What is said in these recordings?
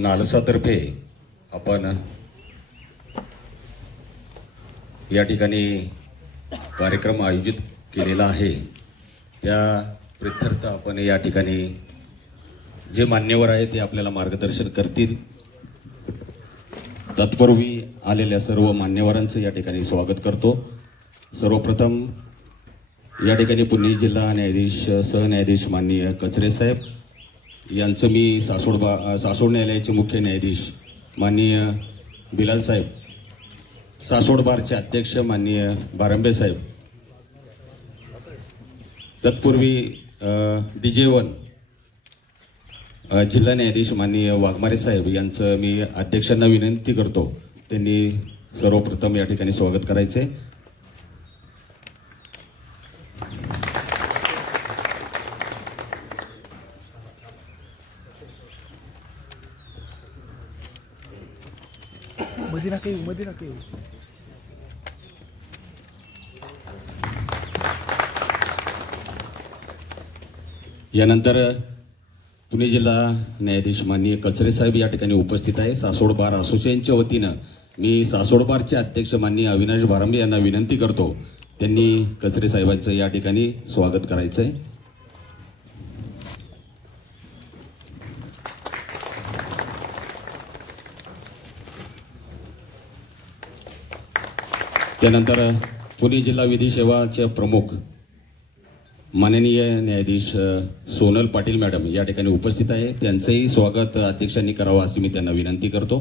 नालसातर्फे आपण या ठिकाणी कार्यक्रम आयोजित केलेला आहे। त्या प्रित्यर्थ आपण या ठिकाणी जे मान्यवर आहेत ते आपल्याला मार्गदर्शन करतील। तत्पूर्वी आलेल्या सर्व मान्यवरांचं या ठिकाणी स्वागत करतो। सर्वप्रथम या ठिकाणी पुणे जिल्हा न्यायाधीश सहन्यायाधीश माननीय कचरे साहेब यांचं मी सासोड न्यायालयाचे मुख्य न्यायाधीश माननीय बिलाल साहेब, सासोड बारचे अध्यक्ष माननीय बारंबे साहेब, तत्पूर्वी DJ1 जिल्हा न्यायाधीश माननीय वाघमारे साहेब यांचं मी अध्यक्षांना विनंती करतो त्यांनी सर्वप्रथम या ठिकाणी स्वागत करायचे। मदीना के यानंतर पुणे जिल्हा न्यायाधीश माननीय कचरे साहेब या ठिकाणी उपस्थित आहे। सासोड बार असोसिएशनच्या वतीनं मी सासोड बारचे अध्यक्ष माननीय अविनाश बारंबे यांना विनंती करतो त्यांनी कचरे साहेबांचं या ठिकाणी स्वागत करायचंय। त्यानंतर पुणे जिल्हा विधी सेवाचे प्रमुख माननीय न्यायाधीश सोनल पाटील मॅडम या ठिकाणी उपस्थित आहे। त्यांचंही स्वागत अध्यक्षांनी करावं अशी मी त्यांना विनंती करतो।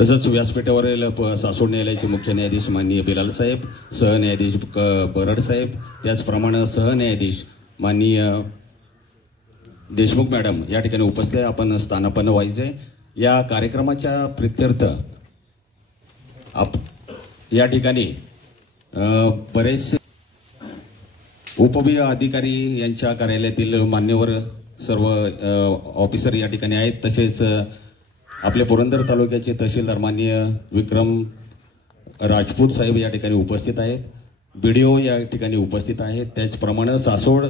तसंच व्यासपीठावरील सासोड न्यायालयाचे मुख्य न्यायाधीश माननीय बिलाल साहेब, सहन्यायाधीश बरड साहेब, त्याचप्रमाणे सहन्यायाधीश माननीय देशमुख मॅडम या ठिकाणी उपस्थित आहे। आपण स्थानापन्न व्हायचे। या कार्यक्रमाच्या प्रित्यर्थ या ठिकाणी बरेचसे उपविभागीय अधिकारी यांच्या कार्यालयातील मान्यवर सर्व ऑफिसर या ठिकाणी आहेत। तसेच आपले पुरंदर तालुक्याचे तहसीलदार माननीय विक्रम राजपूत साहेब या ठिकाणी उपस्थित आहेत। BDO या ठिकाणी उपस्थित आहेत। त्याचप्रमाणे Sasod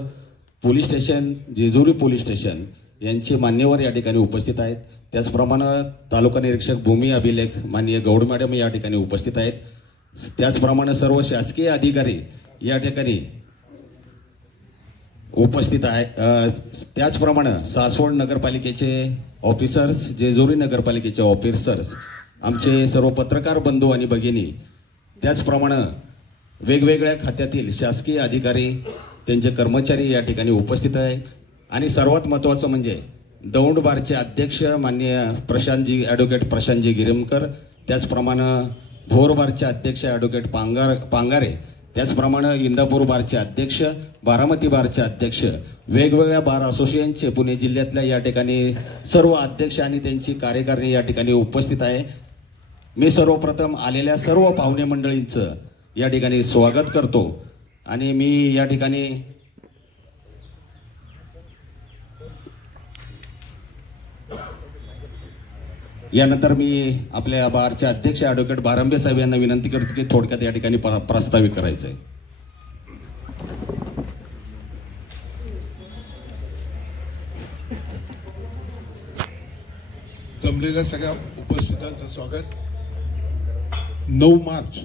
police station, Jejuri police station यांचे मान्यवर या ठिकाणी उपस्थित आहेत। त्याचप्रमाणे तालुका निरीक्षक भूमी अभिलेख माननीय गौड मॅडम या ठिकाणी उपस्थित आहेत। त्याचप्रमाणे सर्व शासकीय अधिकारी या ठिकाणी उपस्थित आहेत। त्याचप्रमाणे सासवड नगरपालिकेचे ऑफिसर्स, जेजुरी नगरपालिकेचे ऑफिसर्स, आमचे सर्व पत्रकार बंधू आणि भगिनी, त्याचप्रमाणे वेगवेगळ्या खात्यातील शासकीय अधिकारी, त्यांचे कर्मचारी या ठिकाणी उपस्थित आहेत। आणि सर्वात महत्त्वाचं म्हणजे दौंड बारचे अध्यक्ष माननीय ॲडव्होकेट प्रशांतजी गिरमकर, त्याचप्रमाणे भोर बारचे अध्यक्ष ॲडव्होकेट पांगारे, त्याचप्रमाणे इंदापूर बारचे अध्यक्ष, बारामती बारचे अध्यक्ष, वेगवेगळ्या बार असोसिएशनचे पुणे जिल्ह्यातल्या या ठिकाणी सर्व अध्यक्ष आणि त्यांची कार्यकारिणी या ठिकाणी उपस्थित आहे। मी सर्वप्रथम आलेल्या सर्व पाहुणे मंडळींचं या ठिकाणी स्वागत करतो। आणि मी या ठिकाणी यानंतर मी आपल्या बारचे अध्यक्ष ॲडव्होकेट बारंबे साहेब यांना विनंती करतो की थोडक्यात या ठिकाणी प्रास्ताविक करायचं आहे। जमलेल्या सगळ्या उपस्थितांचं स्वागत। 9 मार्च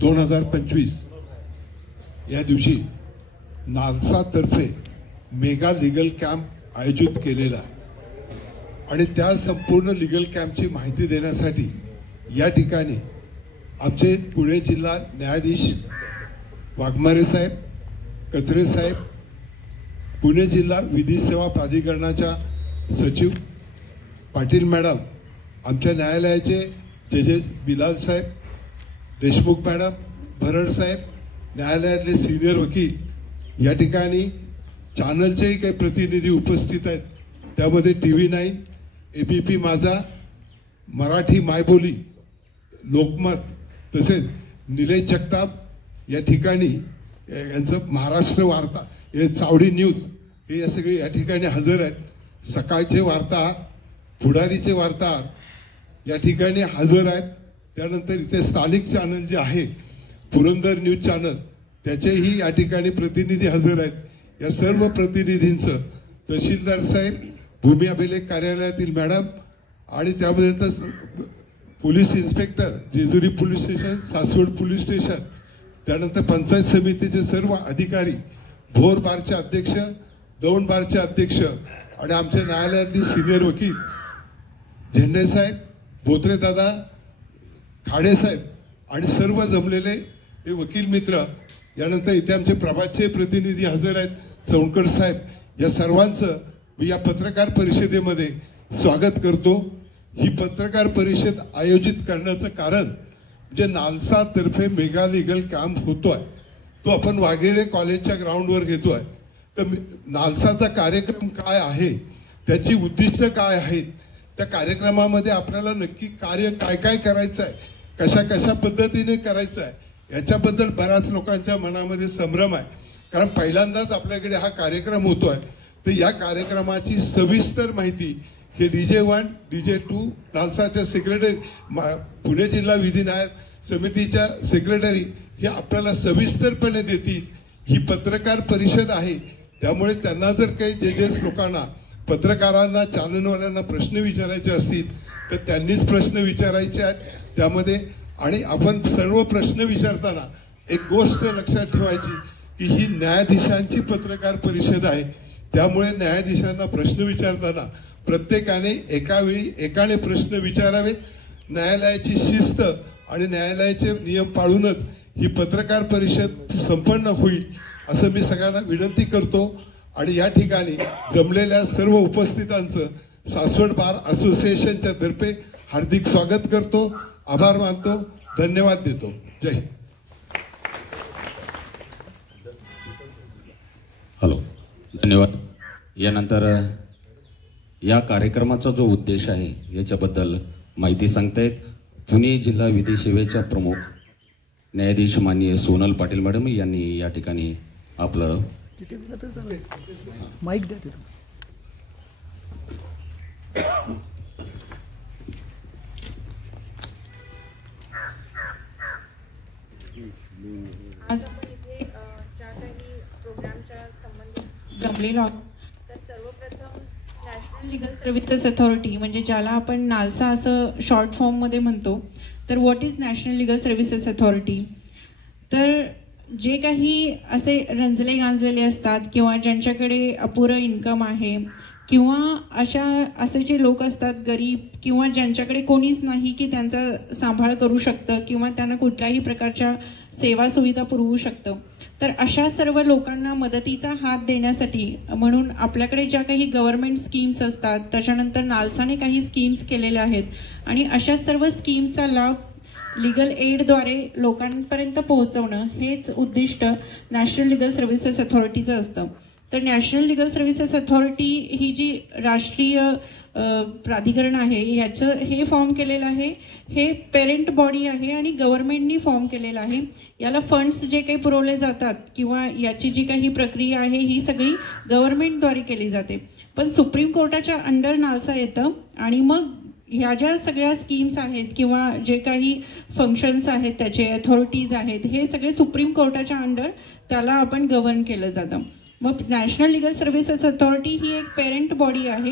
2025 या दिवशी नालसातर्फे मेगा लीगल कॅम्प आयोजित केलेला आहे आणि त्या संपूर्ण लीगल कॅम्पची माहिती देण्यासाठी या ठिकाणी आमचे पुणे जिल्हा न्यायाधीश वाघमारे साहेब, कचरे साहेब, पुणे जिल्हा विधी सेवा प्राधिकरणाच्या सचिव पाटील मॅडम, आमच्या न्यायालयाचे जजेस बिलाल साहेब, देशमुख मॅडम, भरड साहेब, न्यायालयातले सिनियर वकील, या ठिकाणी चॅनलचेही काही प्रतिनिधी उपस्थित आहेत। त्यामध्ये TV9, ABP माझा, मराठी मायबोली, लोकमत, तसेच निलेश जगताप या ठिकाणी यांचं महाराष्ट्र वार्ता, हे चावडी न्यूज, हे या सगळे या ठिकाणी हजर आहेत। सकाळचे वार्ताहर, पुढारीचे वार्ताहर या ठिकाणी हजर आहेत। त्यानंतर इथे स्थानिक चॅनल जे आहे पुरंदर न्यूज चॅनल, त्याचेही या ठिकाणी प्रतिनिधी हजर आहेत। या सर्व प्रतिनिधींचं, तहसीलदार साहेब, भूमी अभिलेख कार्यालयातील मॅडम आणि त्यामध्ये तर police inspector, Jejuri police station, Saswad police station, त्यानंतर पंचायत समितीचे सर्व अधिकारी, भोर बारचे अध्यक्ष, दौंड बारचे अध्यक्ष आणि आमच्या न्यायालयातील सिनियर वकील झेंडे साहेब, बोत्रे दादा, खाडे साहेब आणि सर्व जमलेले हे वकील मित्र, यानंतर इथे आमचे प्रभातचे प्रतिनिधी हजर आहेत, चौणकर साहेब, या सर्वांचं मी या पत्रकार परिषदेमध्ये स्वागत करतो. ही पत्रकार परिषद आयोजित करण्याचं कारण म्हणजे नालसा तर्फे मेगा लिगल कॅम्प होतोय, तो आपण वाघेरे कॉलेजच्या ग्राउंडवर घेतोय. तर नालसाचा कार्यक्रम काय आहे, त्याची उद्दिष्ट काय आहेत, त्या कार्यक्रमामध्ये आपल्याला नक्की कार्य काय काय करायचं आहे, कशा कशा पद्धतीने करायचं आहे, याच्याबद्दल बऱ्याच लोकांच्या मनामध्ये संभ्रम आहे. कारण पहिल्यांदाच आपल्याकडे हा कार्यक्रम होतोय. तर या कार्यक्रमाची सविस्तर माहिती हे DJ1, DJ2, नालसाच्या सेक्रेटरी, पुणे जिल्हा विधी न्याय समितीच्या सेक्रेटरी हे आपल्याला सविस्तरपणे देतील. ही पत्रकार परिषद आहे, त्यामुळे त्यांना जर काही जे लोकांना, पत्रकारांना, चॅनलवाल्यांना प्रश्न विचारायचे असतील तर त्यांनीच प्रश्न विचारायचे आहेत त्यामध्ये. आणि आपण सर्व प्रश्न विचारताना एक गोष्ट लक्षात ठेवायची की ही न्यायाधीशांची पत्रकार परिषद आहे, त्यामुळे न्यायाधीशांना प्रश्न विचारताना प्रत्येकाने एकाने प्रश्न विचारावे. न्यायालयाची शिस्त आणि न्यायालयाचे नियम पाळूनच ही पत्रकार परिषद संपन्न होईल असं मी सगळ्यांना विनंती करतो. आणि या ठिकाणी जमलेल्या सर्व उपस्थितांचं सासवड बार असोसिएशनच्या तर्फे हार्दिक स्वागत करतो, आभार मानतो, धन्यवाद देतो. जय हिंद. हॅलो, धन्यवाद. यानंतर या कार्यक्रमाचा जो उद्देश आहे याच्याबद्दल माहिती सांगतायत पुणे जिल्हा विधी सेवेच्या प्रमुख न्यायाधीश माननीय सोनल पाटील मॅडम यांनी या ठिकाणी आपलं माईक द्या तिथं. आज आपण इथे ज्या काही प्रोग्रामच्या संबंधित जमलेलो आहोत, तर सर्वप्रथम नॅशनल लिगल सर्व्हिसेस अथॉरिटी म्हणजे ज्याला आपण नालसा असं शॉर्ट फॉर्ममध्ये म्हणतो, तर what is national legal services authority. तर जे काही असे रंजले गांजलेले असतात किंवा ज्यांच्याकडे अपुरं इन्कम आहे किंवा असे जे लोक असतात गरीब किंवा ज्यांच्याकडे कोणीच नाही की त्यांचा सांभाळ करू शकतं किंवा त्यांना कुठल्याही प्रकारच्या सेवा सुविधा पुरवू शकतं, तर अशा सर्व लोकांना मदतीचा हात देण्यासाठी म्हणून आपल्याकडे ज्या काही गव्हर्नमेंट स्कीम्स असतात, त्याच्यानंतर नालसाने काही स्कीम्स केलेल्या आहेत आणि अशा सर्व स्कीम्सचा लाभ लीगल एडद्वारे लोकांपर्यंत पोहोचवणं हेच उद्दिष्ट नॅशनल लिगल सर्व्हिसेस अथॉरिटीचं असतं. तर नॅशनल लिगल सर्व्हिसेस अथॉरिटी ही जी राष्ट्रीय प्राधिकरण आहे याचं हे फॉर्म केलेलं आहे, हे पेरेंट बॉडी आहे आणि गव्हर्नमेंटनी फॉर्म केलेलं आहे. याला फंड्स जे काही पुरवले जातात किंवा याची जी काही प्रक्रिया आहे ही सगळी गव्हर्नमेंटद्वारे केली जाते. पण सुप्रीम कोर्टाच्या अंडर नालसा येतं आणि मग ह्या ज्या सगळ्या स्कीम्स आहेत किंवा जे काही फंक्शन्स आहेत त्याचे अथॉरिटीज आहेत हे सगळे सुप्रीम कोर्टाच्या अंडर त्याला आपण गव्हर्न केलं जातं. मग नॅशनल लिगल सर्व्हिसेस अथॉरिटी ही एक पेरेंट बॉडी आहे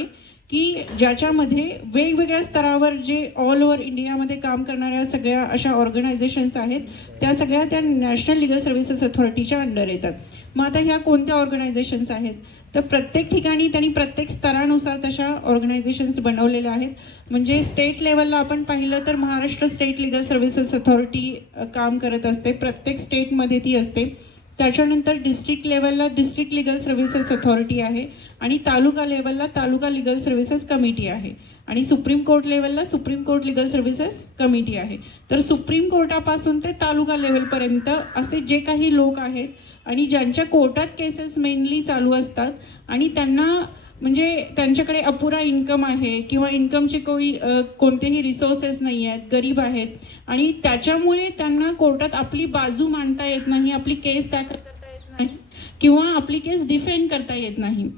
की ज्याच्यामध्ये वेगवेगळ्या स्तरावर जे ऑल ओव्हर इंडियामध्ये काम करणाऱ्या सगळ्या अशा ऑर्गनायझेशन्स आहेत त्या सगळ्या त्या नॅशनल लिगल सर्व्हिसेस अथॉरिटीच्या अंडर येतात. मग आता ह्या कोणत्या ऑर्गनायझेशन्स आहेत, तर प्रत्येक ठिकाणी त्यांनी प्रत्येक स्तरानुसार तशा ऑर्गनायझेशन्स बनवलेल्या आहेत. म्हणजे स्टेट लेवलला आपण पाहिलं तर Maharashtra state legal services authority काम करत असते, प्रत्येक स्टेटमध्ये ती असते. त्याच्यानंतर डिस्ट्रिक्ट लेवलला डिस्ट्रिक्ट लिगल सर्व्हिसेस अथॉरिटी आहे आणि तालुका लेवलला तालुका लिगल सर्व्हिसेस कमिटी आहे आणि सुप्रीम कोर्ट लेवलला supreme court legal services committee आहे. तर सुप्रीम कोर्टापासून ते तालुका लेवलपर्यंत असे जे काही लोक आहेत आणि ज्यांच्या कोर्टात केसेस मेनली चालू असतात आणि त्यांना म्हणजे त्यांच्याकडे अपुरा इन्कम आहे किंवा इन्कमचे कोणतेही रिसोर्सेस नाही आहेत, गरीब आहेत आणि त्याच्यामुळे त्यांना कोर्टात आपली बाजू मांडता येत नाही, आपली केस दाखल करता येत नाही किंवा आपली केस डिफेंड करता येत नाही.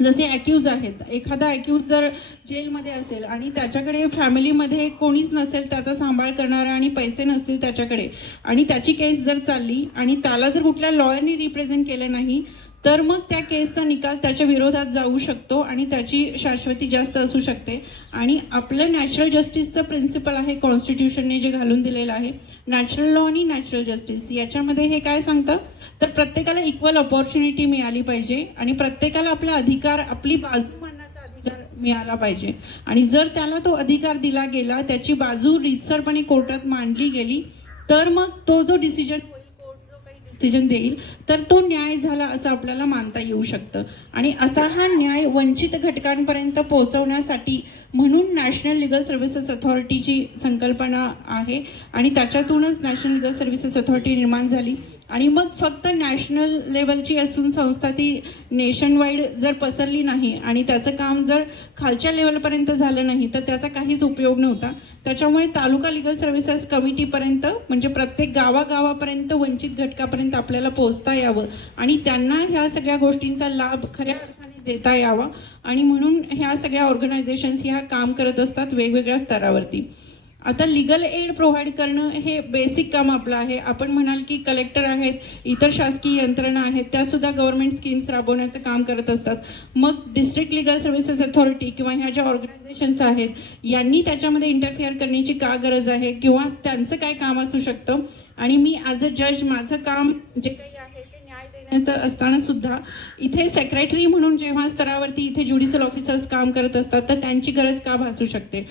जसे अॅक्यूज आहेत, एखादा अॅक्यूज जर जेलमध्ये असेल आणि त्याच्याकडे फॅमिलीमध्ये कोणीच नसेल त्याचा सांभाळ करणारा आणि पैसे नसतील त्याच्याकडे आणि त्याची केस जर चालली आणि त्याला जर कुठल्या लॉयरनी रिप्रेझेंट केलं नाही तर मग त्या केसचा निकाल त्याच्या विरोधात जाऊ शकतो आणि त्याची शाश्वती जास्त असू शकते. आणि आपलं नॅचरल जस्टिसचं प्रिन्सिपल आहे, कॉन्स्टिट्यूशनने जे घालून दिलेलं आहे, नॅचरल लॉ आणि नॅचरल जस्टिस, याच्यामध्ये हे काय सांगतं तर प्रत्येकाला इक्वल ऑपॉर्च्युनिटी मिळाली पाहिजे आणि प्रत्येकाला आपला अधिकार, आपली बाजू मांडण्याचा अधिकार मिळाला पाहिजे. आणि जर त्याला तो अधिकार दिला गेला, त्याची बाजू रीतसरपणे कोर्टात मांडली गेली, तर मग तो जो डिसिजन होईल, कोर्ट जो काही डिसिजन देईल, तर तो न्याय झाला असं आपल्याला मानता येऊ शकतं. आणि असा हा न्याय वंचित घटकांपर्यंत पोहोचवण्यासाठी म्हणून नॅशनल लिगल सर्व्हिसेस अथॉरिटीची संकल्पना आहे आणि त्याच्यातूनच नॅशनल लिगल सर्व्हिसेस अथॉरिटी निर्माण झाली. आणि मग फक्त नॅशनल लेवलची असून संस्था ती नेशन वाईड जर पसरली नाही आणि त्याचं काम जर खालच्या लेवलपर्यंत झालं नाही तर त्याचा काहीच उपयोग नव्हता. त्याच्यामुळे तालुका लिगल सर्व्हिसेस कमिटीपर्यंत, म्हणजे प्रत्येक गावागावापर्यंत वंचित घटकापर्यंत आपल्याला पोहोचता यावं आणि त्यांना ह्या सगळ्या गोष्टींचा लाभ खऱ्या अर्थाने देता यावा. आणि म्हणून ह्या सगळ्या ऑर्गनायझेशन्स ह्या काम करत असतात वेगवेगळ्या स्तरावरती. आता लिगल एड प्रोव्हाइड करणं हे बेसिक काम आपलं आहे. आपण म्हणाल की कलेक्टर आहेत, इतर शासकीय यंत्रणा आहेत, त्या सुद्धा गव्हर्नमेंट स्कीम्स राबवण्याचं काम करत असतात. मग डिस्ट्रिक्ट लिगल सर्व्हिसेस अथॉरिटी किंवा ह्या ज्या ऑर्गनायझेशन्स आहेत यांनी त्याच्यामध्ये इंटरफिअर करण्याची का गरज आहे किंवा त्यांचं काय काम असू शकतं. आणि मी ॲज अ जज माझं काम जे काही आहे ते न्याय देण्याचं असताना सुद्धा इथे सेक्रेटरी म्हणून जेव्हा स्तरावरती इथे ज्युडिशियल ऑफिसर्स काम करत असतात तर त्यांची गरज का भासू शकते.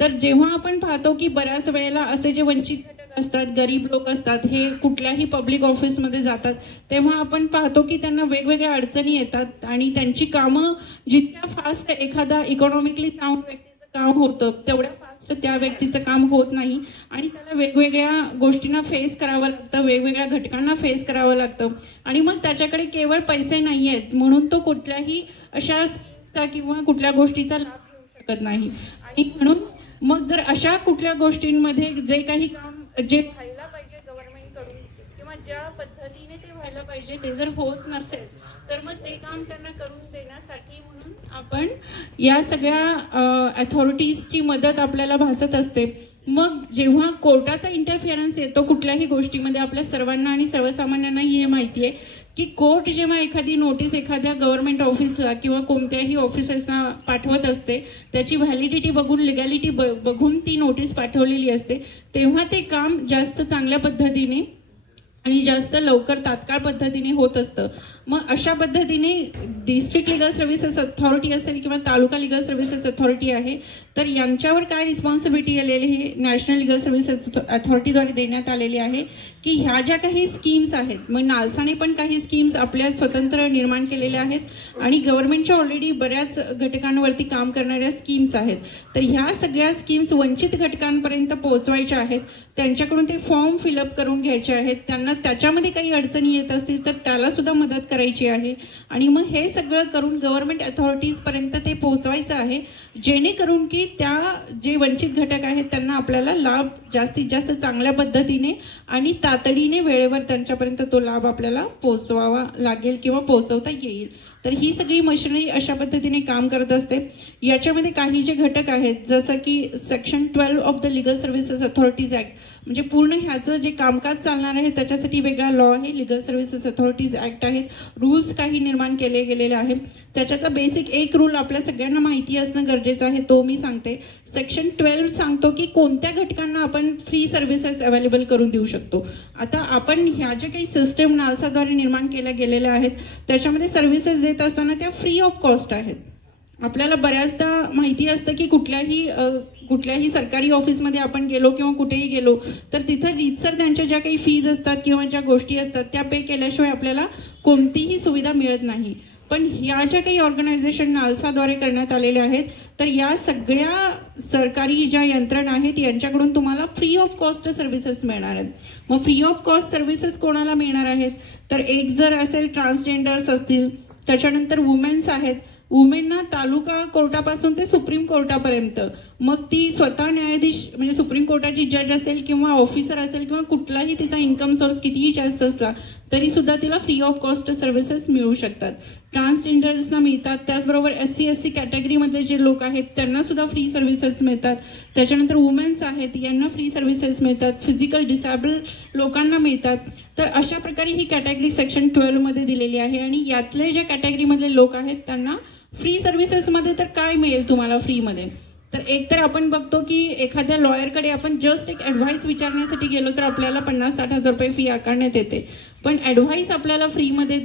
तर जेव्हा आपण पाहतो की बऱ्याच वेळेला असे जे वंचित घटक असतात, गरीब लोक असतात, हे कुठल्याही पब्लिक ऑफिसमध्ये जातात तेव्हा आपण पाहतो की त्यांना वेगवेगळ्या अडचणी येतात आणि त्यांची कामं जितक्या फास्ट एखादा इकॉनॉमिकली साऊंड व्यक्तीचं काम होतं तेवढ्या फास्ट त्या व्यक्तीचं काम होत नाही आणि त्याला वेगवेगळ्या गोष्टींना फेस करावं लागतं, वेगवेगळ्या घटकांना फेस करावं लागतं. आणि मग त्याच्याकडे केवळ पैसे नाही आहेत म्हणून तो कुठल्याही अशा स्कीमचा किंवा कुठल्या गोष्टीचा लाभ घेऊ शकत नाही. आणि म्हणून मग जर अशा कुठल्या गोष्टींमध्ये जे काही काम जे व्हायला पाहिजे गव्हर्नमेंटकडून किंवा ज्या पद्धतीने ते व्हायला पाहिजे ते जर होत नसेल तर मग ते काम त्यांना करून देण्यासाठी म्हणून आपण या सगळ्या अथॉरिटीजची मदत आपल्याला भासत असते. मग जेव्हा कोर्टाचा इंटरफिअरन्स येतो कुठल्याही गोष्टीमध्ये, आपल्या सर्वांना आणि सर्वसामान्यांनाही हे माहिती आहे की कोर्ट जेव्हा एखादी नोटीस एखाद्या गव्हर्नमेंट ऑफिसला किंवा कोणत्याही ऑफिसर्सना पाठवत असते, त्याची व्हॅलिडिटी बघून, लिगॅलिटी बघून ती नोटीस पाठवलेली असते, तेव्हा ते काम जास्त चांगल्या पद्धतीने आणि जास्त लवकर तात्काळ पद्धतीने होत असतं. मग अशा पद्धतीने डिस्ट्रिक्ट लिगल सर्व्हिसेस अथॉरिटी असेल किंवा तालुका लिगल सर्व्हिसेस अथॉरिटी आहे तर यांच्यावर काय रिस्पॉन्सिबिलिटी आलेली आहे नॅशनल लिगल सर्व्हिसेस अथॉरिटीद्वारे देण्यात आलेली आहे की ह्या ज्या काही स्कीम्स आहेत, मग नालसाने पण काही स्कीम्स आपल्या स्वतंत्र निर्माण केलेल्या आहेत आणि गव्हर्नमेंटच्या ऑलरेडी बऱ्याच घटकांवरती काम करणाऱ्या स्कीम्स आहेत. तर ह्या सगळ्या स्कीम्स वंचित घटकांपर्यंत पोहोचवायच्या आहेत, त्यांच्याकडून ते फॉर्म फिलअप करून घ्यायचे आहेत, त्यांना त्याच्यामध्ये काही अडचणी येत असतील तर त्याला सुद्धा मदत करायची आहे. आणि मग हे सगळं करून गव्हर्नमेंट अथॉरिटीज पर्यंत ते पोहोचवायचं आहे जेणेकरून की त्या जे वंचित घटक आहेत त्यांना आपल्याला लाभ जास्तीत जास्त चांगल्या पद्धतीने आणि तातडीने वेळेवर त्यांच्यापर्यंत तो लाभ आपल्याला पोहोचवावा लागेल किंवा पोहोचवता येईल. तर ही सगळी मशिनरी अशा पद्धतीने काम करत असते. याच्यामध्ये काही जे घटक आहेत जसं की section 12 of the legal services authorities act, म्हणजे पूर्ण ह्याचं जे कामकाज चालणार आहे त्याच्यासाठी वेगळा लॉ आहे, लिगल सर्व्हिसेस अथॉरिटीज ऍक्ट आहेत, रूल्स काही निर्माण केले गेलेले आहेत. त्याच्यातला बेसिक एक रूल आपल्या सगळ्यांना माहिती असणं गरजेचं आहे, तो मी सांगते. सेक्शन 12 सांगतो की कोणत्या घटकांना आपण फ्री सर्व्हिसेस अवेलेबल करून देऊ शकतो. आता आपण ह्या ज्या काही सिस्टम नालसाद्वारे निर्माण केल्या गेलेल्या आहेत त्याच्यामध्ये सर्व्हिसेस देत असताना त्या फ्री ऑफ कॉस्ट आहेत. आपल्याला बऱ्याचदा माहिती असतं की कुठल्याही सरकारी ऑफिसमध्ये आपण गेलो किंवा कुठेही गेलो तर तिथं रीतसर त्यांच्या ज्या काही फीज असतात किंवा ज्या गोष्टी असतात त्या पे केल्याशिवाय आपल्याला कोणतीही सुविधा मिळत नाही. पण ह्या ज्या काही ऑर्गनायझेशन नालसाद्वारे करण्यात आलेल्या आहेत तर या सगळ्या सरकारी ज्या यंत्रणा आहेत यांच्याकडून तुम्हाला फ्री ऑफ कॉस्ट सर्व्हिसेस मिळणार आहेत. मग फ्री ऑफ कॉस्ट सर्व्हिसेस कोणाला मिळणार आहेत तर एक जर असेल ट्रान्सजेंडर्स असतील, त्याच्यानंतर वुमेन्स आहेत, वुमेनना तालुका कोर्टापासून ते सुप्रीम कोर्टापर्यंत, मग ती स्वतः न्यायाधीश म्हणजे सुप्रीम कोर्टाची जज असेल किंवा ऑफिसर असेल किंवा कुठलाही तिचा इन्कम सोर्स कितीही जास्त असला तरी सुद्धा तिला फ्री ऑफ कॉस्ट सर्व्हिसेस मिळू शकतात. ट्रान्सजेंडर्सना मिळतात, त्याचबरोबर SC कॅटेगरीमधले जे लोक आहेत त्यांना सुद्धा फ्री सर्व्हिसेस मिळतात. त्याच्यानंतर वुमेन्स आहेत यांना फ्री सर्व्हिसेस मिळतात, फिजिकल डिसेबल लोकांना मिळतात. तर अशा प्रकारे ही कॅटेगरी सेक्शन 12 मध्ये दिलेली आहे. आणि यातले ज्या कॅटेगरीमधले लोक आहेत त्यांना फ्री सर्व्हिसेसमध्ये तर काय मिळेल तुम्हाला फ्रीमध्ये, तर एक तर आपण बघतो की एखाद्या लॉयरकडे आपण जस्ट एक ॲडव्हाइस विचारण्यासाठी गेलो तर आपल्याला 50-60 हजार रुपये फी आकारण्यात येते. पण ॲडव्हाइस आपल्याला फ्रीमध्ये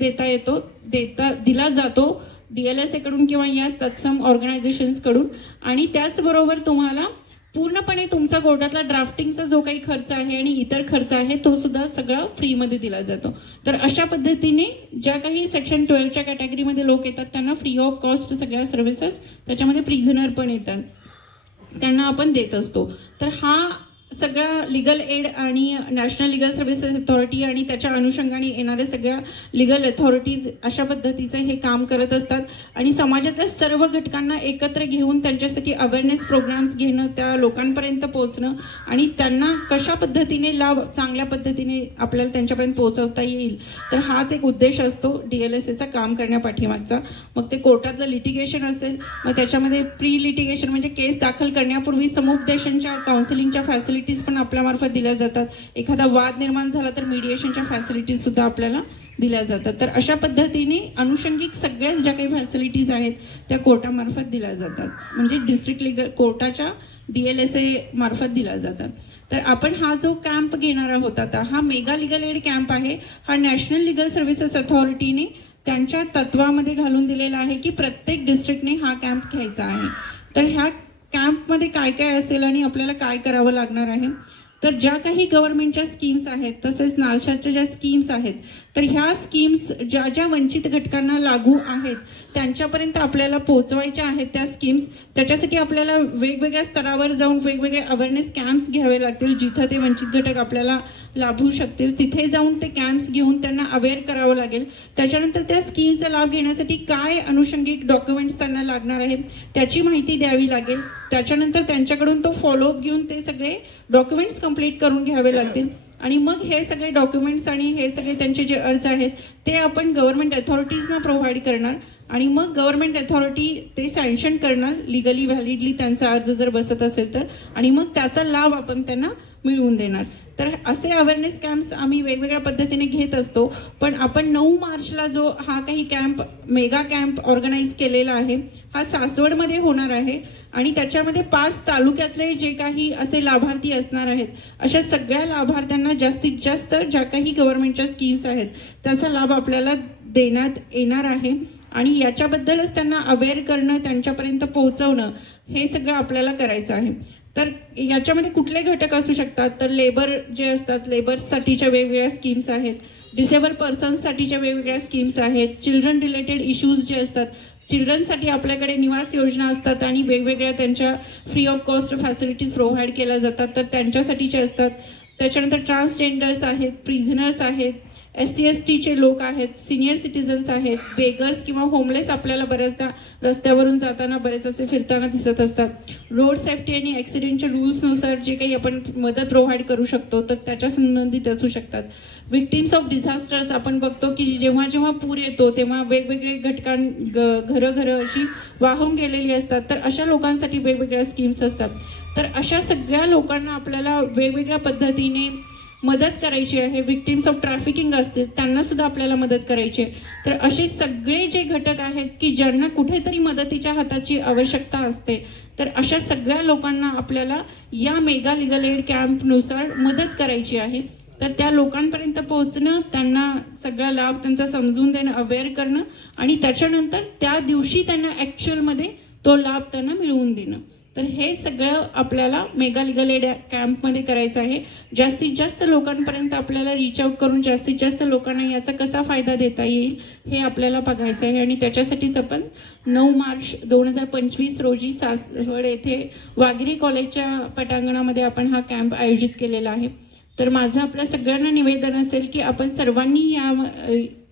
दिला जातो DLSA कडून किंवा या तत्सम ऑर्गनायझेशन्सकडून. आणि त्याचबरोबर तुम्हाला पूर्णपणे तुमचा कोर्टातला ड्राफ्टिंगचा जो काही खर्च आहे आणि इतर खर्च आहे तो सुद्धा सगळा फ्रीमध्ये दिला जातो. तर अशा पद्धतीने ज्या काही सेक्शन 12च्या कॅटेगरीमध्ये लोक येतात त्यांना फ्री ऑफ कॉस्ट सगळ्या सर्व्हिसेस, त्याच्यामध्ये प्रिझनर पण येतात, त्यांना आपण देत असतो. तर हा सगळा लीगल एड आणि नॅशनल लीगल सर्व्हिसेस अथॉरिटी आणि त्याच्या अनुषंगाने येणाऱ्या सगळ्या लीगल अथॉरिटीज अशा पद्धतीचं हे काम करत असतात. आणि समाजातल्या सर्व घटकांना एकत्र घेऊन त्यांच्यासाठी अवेअरनेस प्रोग्राम्स घेणं, त्या लोकांपर्यंत पोहोचणं आणि त्यांना कशा पद्धतीने लाभ चांगल्या पद्धतीने आपल्याला त्यांच्यापर्यंत पोहोचवता येईल, तर हाच एक उद्देश असतो DLSAचा काम करण्यापाठीमागचा. मग ते कोर्टातलं लिटिगेशन असेल, मग त्याच्यामध्ये प्री लिटिगेशन म्हणजे केस दाखल करण्यापूर्वी समुपदेशनच्या काउन्सिलिंगच्या फॅसिलिटीज पण आपल्यामार्फत दिल्या जातात. एखादा वाद निर्माण झाला तर मीडिएशनच्या फॅसिलिटीज सुद्धा आपल्याला दिल्या जातात. तर अशा पद्धतीने अनुषंगिक सगळ्याच ज्या काही फॅसिलिटीज आहेत त्या कोर्टामार्फत दिल्या जातात, म्हणजे डिस्ट्रिक्ट लीगल कोर्टाच्या DLSA मार्फत दिल्या जातात. तर आपण हा जो कॅम्प घेणार आहोत आता, हा मेगा लीगल एड कॅम्प आहे. हा नॅशनल लीगल सर्व्हिसेस अथॉरिटीने त्यांच्या तत्वामध्ये घालून दिलेला आहे की प्रत्येक डिस्ट्रिक्टने हा कॅम्प घ्यायचा आहे. तर ह्या कॅम्पमध्ये काय काय असेल आणि आपल्याला काय करावं लागणार आहे, तर ज्या काही गव्हर्नमेंटच्या स्कीम्स आहेत तसेच नालशाच्या ज्या स्कीम्स आहेत, तर ह्या स्कीम्स ज्या ज्या वंचित घटकांना लागू आहेत त्यांच्यापर्यंत आपल्याला पोहोचवायच्या आहेत त्या स्कीम्स. त्याच्यासाठी आपल्याला वेगवेगळ्या स्तरावर जाऊन वेगवेगळे अवेअरनेस कॅम्प्स घ्यावे लागतील. जिथं ते वंचित घटक आपल्याला लाभू शकतील तिथे जाऊन ते कॅम्प्स घेऊन त्यांना अवेअर करावं लागेल. त्याच्यानंतर त्या स्कीमचा लाभ घेण्यासाठी काय अनुषंगिक डॉक्युमेंट्स त्यांना लागणार आहेत त्याची माहिती द्यावी लागेल. त्याच्यानंतर त्यांच्याकडून तो फॉलोअप घेऊन ते सगळे डॉक्युमेंट्स कंप्लीट करून घ्यावे लागतील. आणि मग हे सगळे डॉक्युमेंट्स आणि हे सगळे त्यांचे जे अर्ज आहेत ते आपण गव्हर्नमेंट अथॉरिटीजना प्रोव्हाइड करणार आणि मग गव्हर्नमेंट अथॉरिटी ते सँक्शन करणार लीगली व्हॅलिडली त्यांचा अर्ज जर बसत असेल तर, आणि मग त्याचा लाभ आपण त्यांना मिळवून देणार. तर असे अवेअरनेस कॅम्प्स आम्ही वेगवेगळ्या पद्धतीने घेत असतो. पण आपण 9 मार्चला जो हा काही कॅम्प मेगा कॅम्प ऑर्गनाईज केलेला आहे हा सासवडमध्ये होणार आहे. आणि त्याच्यामध्ये 5 तालुक्यातले जे काही असे लाभार्थी असणार आहेत अशा सगळ्या लाभार्थ्यांना जास्तीत जास्त ज्या काही गव्हर्नमेंटच्या स्कीम्स आहेत त्याचा लाभ आपल्याला देण्यात येणार आहे. आणि याच्याबद्दलच त्यांना अवेअर करणं, त्यांच्यापर्यंत पोहोचवणं हे सगळं आपल्याला करायचं आहे. तर याच्यामध्ये कुठले घटक असू शकतात, तर लेबर जे असतात, लेबर्ससाठीच्या वेगवेगळ्या स्कीम्स आहेत, डिसेबल पर्सन्ससाठीच्या वेगवेगळ्या स्कीम्स आहेत, चिल्ड्रन रिलेटेड इश्यूज जे असतात, चिल्ड्रन्ससाठी आपल्याकडे निवास योजना असतात आणि वेगवेगळ्या त्यांच्या free of cost facilities provide केल्या जातात तर त्यांच्यासाठीचे असतात. त्याच्यानंतर ट्रान्सजेंडर्स आहेत, प्रिझनर्स आहेत, SC/STचे लोक आहेत, सिनियर सिटीजन्स आहेत, बेगर्स किंवा होमलेस आपल्याला बऱ्याचदा रस्त्यावरून जाताना बरेच असे फिरताना दिसत असतात. रोड सेफ्टी आणि ऍक्सिडेंटच्या रूल्सनुसार जे काही आपण मदत प्रोव्हाइड करू शकतो तर त्याच्या संबंधित असू शकतात. विक्टिम्स ऑफ डिझास्टर्स आपण बघतो की जेव्हा जेव्हा पूर येतो तेव्हा वेगवेगळे घरं अशी वाहून गेलेली असतात, तर अशा लोकांसाठी वेगवेगळ्या स्कीम्स असतात. तर अशा सगळ्या लोकांना आपल्याला वेगवेगळ्या पद्धतीने मदत करायची आहे. विक्टिम्स ऑफ ट्रॅफिकिंग असतील त्यांना सुद्धा आपल्याला मदत करायची आहे. तर असे सगळे जे घटक आहेत की ज्यांना कुठेतरी मदतीच्या हाताची आवश्यकता असते तर अशा सगळ्या लोकांना आपल्याला या मेगा लीगल एड कॅम्पनुसार मदत करायची आहे. तर त्या लोकांपर्यंत पोहोचणं, त्यांना सगळा लाभ त्यांचा समजून देणं, अवेअर करणं आणि त्याच्यानंतर त्या दिवशी त्यांना ऍक्च्युअलमध्ये तो लाभ त्यांना मिळवून देणं. तर हे सगळं आपल्याला मेगा लीगल एड कॅम्पमध्ये करायचं आहे. जास्तीत जास्त लोकांपर्यंत आपल्याला रीच आउट करून जास्तीत जास्त लोकांना याचा कसा फायदा देता येईल हे आपल्याला बघायचं आहे. आणि त्याच्यासाठीच आपण 9 मार्च 2025 रोजी सासवड येथे वाघिरी कॉलेजच्या पटांगणामध्ये आपण हा कॅम्प आयोजित केलेला आहे. तर माझं आपल्या सगळ्यांना निवेदन असेल की आपण सर्वांनी या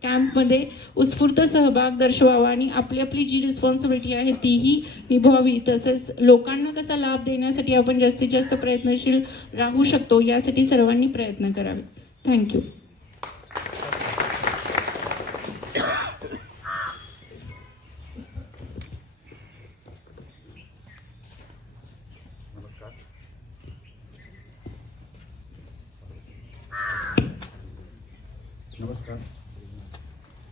कॅम्पमध्ये उत्स्फूर्त सहभाग दर्शवावा आणि आपली आपली जी रिस्पॉन्सिबिलिटी आहे तीही निभावावी. तसेच लोकांना कसा लाभ देण्यासाठी आपण जास्तीत जास्त प्रयत्नशील राहू शकतो यासाठी सर्वांनी प्रयत्न करावे. थँक्यू. नमस्कार. नमस्कार.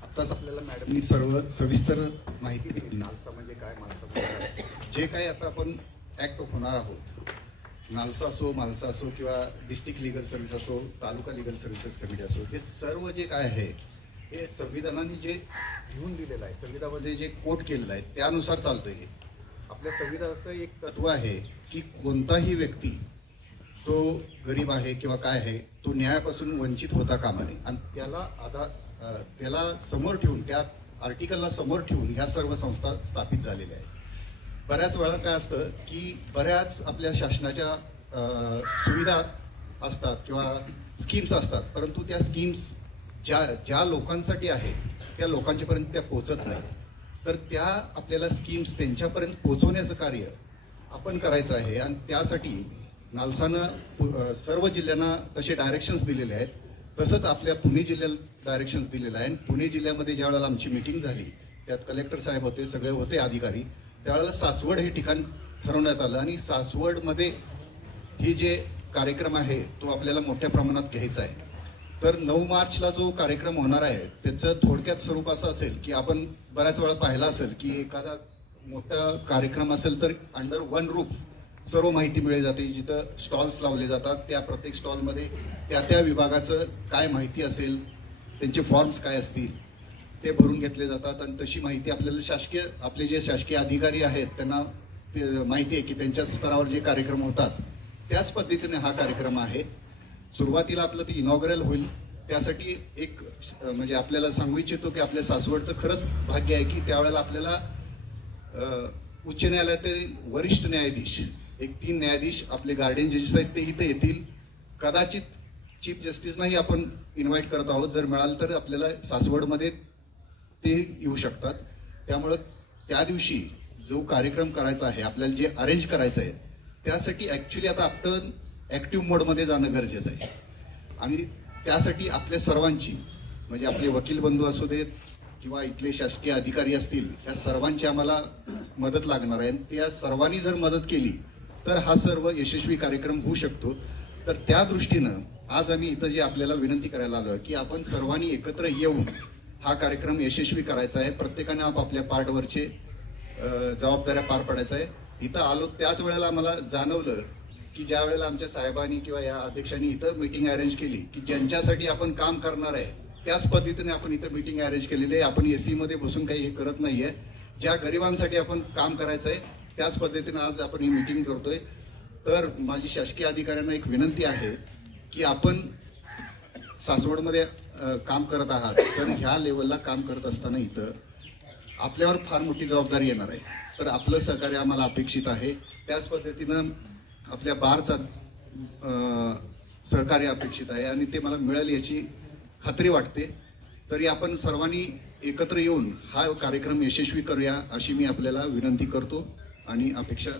आत्ताच आपल्याला मॅडमनी सर्व सविस्तर माहिती दिली. नालसा म्हणजे काय, मालसा म्हणजे काय, जे काही आता आपण ऍक्ट होणार आहोत, नालसा असो, मालसा असो किंवा डिस्ट्रिक्ट लिगल सर्व्हिस असो, तालुका लिगल सर्व्हिसेस कमिटी असो, हे सर्व जे काय आहे हे संविधानाने जे घेऊन दिलेलं आहे, संविधानामध्ये जे कोट केलेलं आहे त्यानुसार चालतंय. हे आपल्या संविधानाचं एक तत्व आहे की कोणताही व्यक्ती तो गरीब आहे किंवा काय आहे तो न्यायापासून वंचित होता कामा नये, आणि त्याला समोर ठेवून, त्या आर्टिकलला समोर ठेवून ह्या सर्व संस्था स्थापित झालेल्या आहेत. बऱ्याच वेळा काय असतं की बऱ्याच आपल्या शासनाच्या सुविधा असतात किंवा स्कीम्स असतात, परंतु त्या स्कीम्स ज्या लोकांसाठी आहेत त्या लोकांच्यापर्यंत त्या पोहोचत नाही. तर त्या आपल्याला स्कीम्स त्यांच्यापर्यंत पोहोचवण्याचं कार्य आपण करायचं आहे. आणि त्यासाठी नालसानं सर्व जिल्ह्यांना तसे डायरेक्शन्स दिलेले आहेत. तसंच आपल्या पुणे जिल्ह्याला डायरेक्शन्स दिलेलं आहे. पुणे जिल्ह्यामध्ये ज्या वेळेला आमची मीटिंग झाली त्यात कलेक्टर साहेब होते, सगळे होते अधिकारी, त्यावेळेला सासवड हे ठिकाण ठरवण्यात आलं. आणि सासवडमध्ये ही जे कार्यक्रम आहे तो आपल्याला मोठ्या प्रमाणात घ्यायचा आहे. तर 9 मार्चला जो कार्यक्रम होणार आहे त्याचं थोडक्यात स्वरूप असं असेल की आपण बऱ्याच वेळा पाहिलं असेल की एखादा मोठा कार्यक्रम असेल तर अंडर वन रूफ सर्व माहिती मिळली जाते. जिथं स्टॉल्स लावले जातात त्या प्रत्येक स्टॉलमध्ये त्या विभागाचं काय माहिती असेल, त्यांचे फॉर्म्स काय असतील ते भरून घेतले जातात. आणि तशी माहिती आपल्याला आपले जे शासकीय अधिकारी आहेत त्यांना माहिती आहे की त्यांच्या स्तरावर जे कार्यक्रम होतात त्याच पद्धतीने हा कार्यक्रम आहे. सुरुवातीला आपलं ते इनॉग्रल होईल. त्यासाठी एक म्हणजे आपल्याला सांगू इच्छितो की आपल्या सासवडचं खरंच भाग्य आहे की त्यावेळेला आपल्याला उच्च न्यायालयातील वरिष्ठ न्यायाधीश, एक 3 न्यायाधीश आपले गार्डियन जजेस आहेत ते इथे येतील. कदाचित चीफ जस्टिसनाही आपण इन्व्हाइट करत आहोत. जर मिळालं तर आपल्याला सासवडमध्ये ते येऊ शकतात. त्यामुळं त्या दिवशी जो कार्यक्रम करायचा आहे, आपल्याला जे अरेंज करायचं आहे त्यासाठी ऍक्च्युली आता आपण ऍक्टिव्ह मोडमध्ये जाणं गरजेचं आहे. आणि त्यासाठी आपल्या सर्वांची, म्हणजे आपले वकील बंधू असू देत किंवा इथले शासकीय अधिकारी असतील, या सर्वांची आम्हाला मदत लागणार आहे. त्या सर्वांनी जर मदत केली तर हा सर्व यशस्वी कार्यक्रम होऊ शकतो. तर त्या दृष्टीनं आज आम्ही इथं जे आपल्याला विनंती करायला आलो की आपण सर्वांनी एकत्र येऊन हा कार्यक्रम यशस्वी करायचा आहे. प्रत्येकाने आपापल्या पार्टवरचे जबाबदाऱ्या पार पाडायचा आहे. इथं आलो त्याच वेळेला आम्हाला जाणवलं की ज्या वेळेला आमच्या साहेबांनी किंवा या अध्यक्षांनी इथं मीटिंग अरेंज केली की ज्यांच्यासाठी आपण काम करणार आहे त्याच पद्धतीने आपण इथं मीटिंग अरेंज केलेली आहे. आपण एसी मध्ये बसून काही हे करत नाहीये. ज्या गरिबांसाठी आपण काम करायचं आहे त्याच पद्धतीने आज आपण ही मीटिंग करतोय. तर माझी शासकीय अधिकाऱ्यांना एक विनंती आहे की आपण सासवडमध्ये काम करत आहात, तर ह्या लेवलला काम करत असताना इथं आपल्यावर फार मोठी जबाबदारी येणार आहे. तर आपलं सहकार्य आम्हाला अपेक्षित आहे. त्याच पद्धतीनं आपल्या बारचा सहकार्य अपेक्षित आहे आणि ते मला मिळेल याची खात्री वाटते. तरी आपण सर्वांनी एकत्र येऊन हा कार्यक्रम यशस्वी करूया अशी मी आपल्याला विनंती करतो आणि अपेक्षा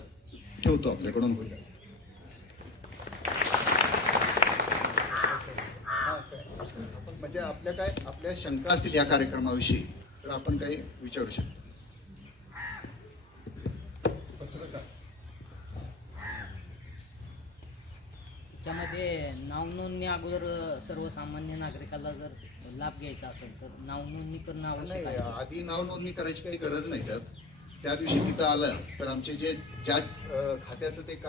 ठेवतो आपल्याकडून होईल. म्हणजे आपल्या शंका असतील या कार्यक्रमाविषयी तर आपण काही विचारू शकतो. त्याच्यामध्ये नाव नोंदणी अगोदर सर्वसामान्य नागरिकाला जर लाभ घ्यायचा असेल तर नाव नोंदणी करणं आवश्यक आहे. आधी नाव नोंदणी करायची काही गरज नाही. त्या दिवशी तिथं आलं तर आमचे ज्या खात्याचं ते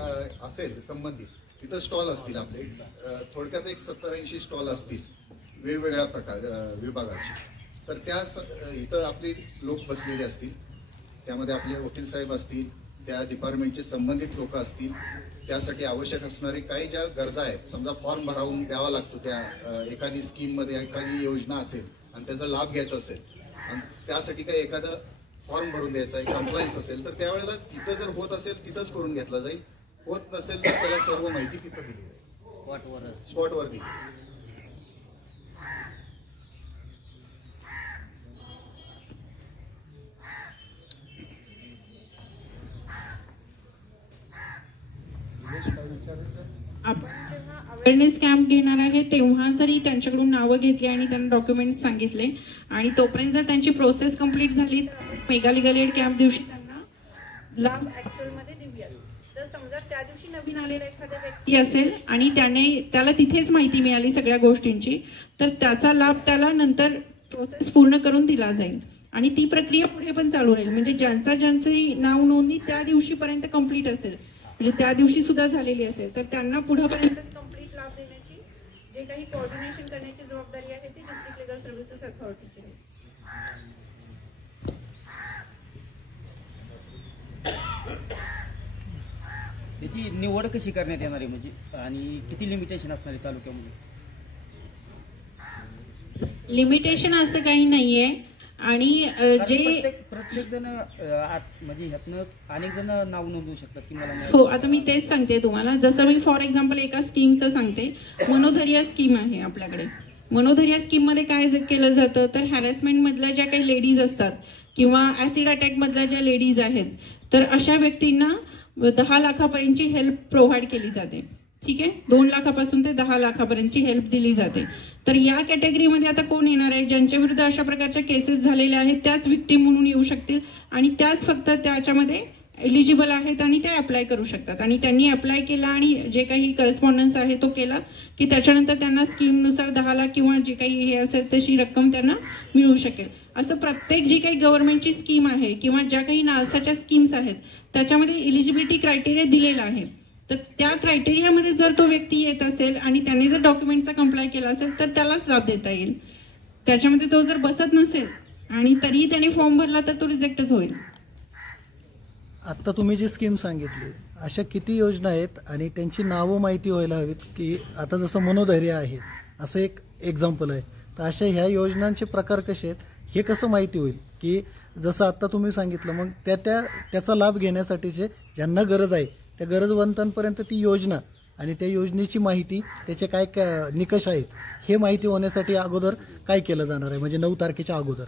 असेल संबंधित तिथं स्टॉल असतील आपले, थोडक्यात एक 70-80 स्टॉल असतील वेगवेगळ्या विभागाचे. तर त्या इथं आपले लोक बसलेले असतील, त्यामध्ये आपले वकील साहेब असतील, त्या डिपार्टमेंटचे संबंधित लोक असतील. त्यासाठी आवश्यक असणारी काही ज्या गरजा आहेत, समजा फॉर्म भरावून द्यावा लागतो त्या एखादी स्कीममध्ये एखादी योजना असेल आणि त्याचा लाभ घ्यायचा असेल आणि त्यासाठी काही एखादा फॉर्म भरून द्यायचा आहे, कम्प्लायन्स असेल तर त्यावेळेला तिथं जर होत असेल तिथंच करून घेतला जाईल. होत नसेल तर त्याला सर्व माहिती तिथं दिली जाईल, स्पॉटवर दिली. आपण जेव्हा अवेअरनेस कॅम्प घेणार आहे तेव्हा जरी त्यांच्याकडून नावं घेतली आणि त्यांना डॉक्युमेंट्स सांगितले आणि तोपर्यंत जर त्यांची प्रोसेस कंप्लीट झाली तर मेगा लिगल एड कॅम्प दिवशी त्यांना लाभ ऍक्च्युअल मध्ये देऊया. जर समजा त्या दिवशी नवीन आलेला एखादा व्यक्ती असेल आणि त्याला तिथेच माहिती मिळाली सगळ्या गोष्टींची, तर त्याचा लाभ त्याला नंतर प्रोसेस पूर्ण करून दिला जाईल आणि ती प्रक्रिया पुढे पण चालू राहील. म्हणजे ज्यांची नाव नोंदणी त्या दिवशीपर्यंत कंप्लीट असेल, म्हणजे त्या दिवशी सुद्धा झालेली असेल, तर त्यांना पुढेपर्यंत कंप्लीट लाभ देण्याची जे काही कोऑर्डिनेशन करण्याची जबाबदारी आहे ती डिस्ट्रिक्ट लिगल सर्व्हिसेस अथॉरिटीची आहे. त्याची निवड कशी करण्यात येणार आहे, म्हणजे आणि किती लिमिटेशन असणार आहे तालुक्यामध्ये? लिमिटेशन असं काही नाहीये आणि प्रत्येक जण म्हणजे ह्यातनं अनेक जण नाव नोंदवू शकतात की मला हो. आता मी तेच सांगते तुम्हाला. जसं मी फॉर एक्झाम्पल एका स्कीमचं सांगते. मनोधैर्य स्कीम आहे आपल्याकडे. मनोधैर्य स्कीम मध्ये काय केलं जातं, तर हॅरेसमेंट मधल्या ज्या काही लेडीज असतात किंवा ऍसिड अटॅक मधल्या ज्या लेडीज आहेत, तर अशा व्यक्तींना 10 लाखापर्यंतची हेल्प प्रोव्हाइड केली जाते. ठीक आहे, 2 लाखापासून ते 10 लाखापर्यंतची हेल्प दिली जाते. तर या कॅटेगरीमध्ये आता कोण येणार आहे, ज्यांच्या विरुद्ध अशा प्रकारच्या केसेस झालेल्या आहेत त्याच विक्टीम म्हणून येऊ शकतील आणि त्याच फक्त त्याच्यामध्ये एलिजिबल आहेत आणि ते अप्लाय करू शकतात. आणि त्यांनी अप्लाय केला आणि जे काही करस्पॉन्डन्स आहे तो केला की त्याच्यानंतर त्यांना स्कीमनुसार 10 लाख किंवा जे काही हे असेल तशी रक्कम त्यांना मिळू शकेल. असं प्रत्येक जी काही गव्हर्नमेंटची स्कीम आहे किंवा ज्या काही नासाच्या स्कीम्स आहेत त्याच्यामध्ये इलिजिबिलिटी क्रायटेरिया दिलेला आहे. तर त्या क्रायटेरियामध्ये जर तो व्यक्ती येत असेल आणि त्याने जर डॉक्युमेंटचा कंप्लाय केला असेल तर त्यालाच लाभ देता येईल. त्याच्यामध्ये तो जर बसत नसेल आणि तरीही त्याने फॉर्म भरला तर तो रिजेक्टच होईल. आत्ता तुम्ही जी स्कीम सांगितली अशा किती योजना आहेत आणि त्यांची नावं माहिती व्हायला हवीत, की आता जसं मनोधैर्य आहे असं एक एक्झाम्पल आहे, तर अशा ह्या योजनांचे प्रकार कसे आहेत हे कसं माहिती होईल, की जसं आत्ता तुम्ही सांगितलं मग त्याचा लाभ घेण्यासाठीचे ज्यांना गरज आहे त्या गरजवंतांपर्यंत ती योजना आणि त्या योजनेची माहिती, त्याचे काय निकष आहेत हे माहिती होण्यासाठी अगोदर काय केलं जाणार आहे, म्हणजे 9 तारखेच्या अगोदर?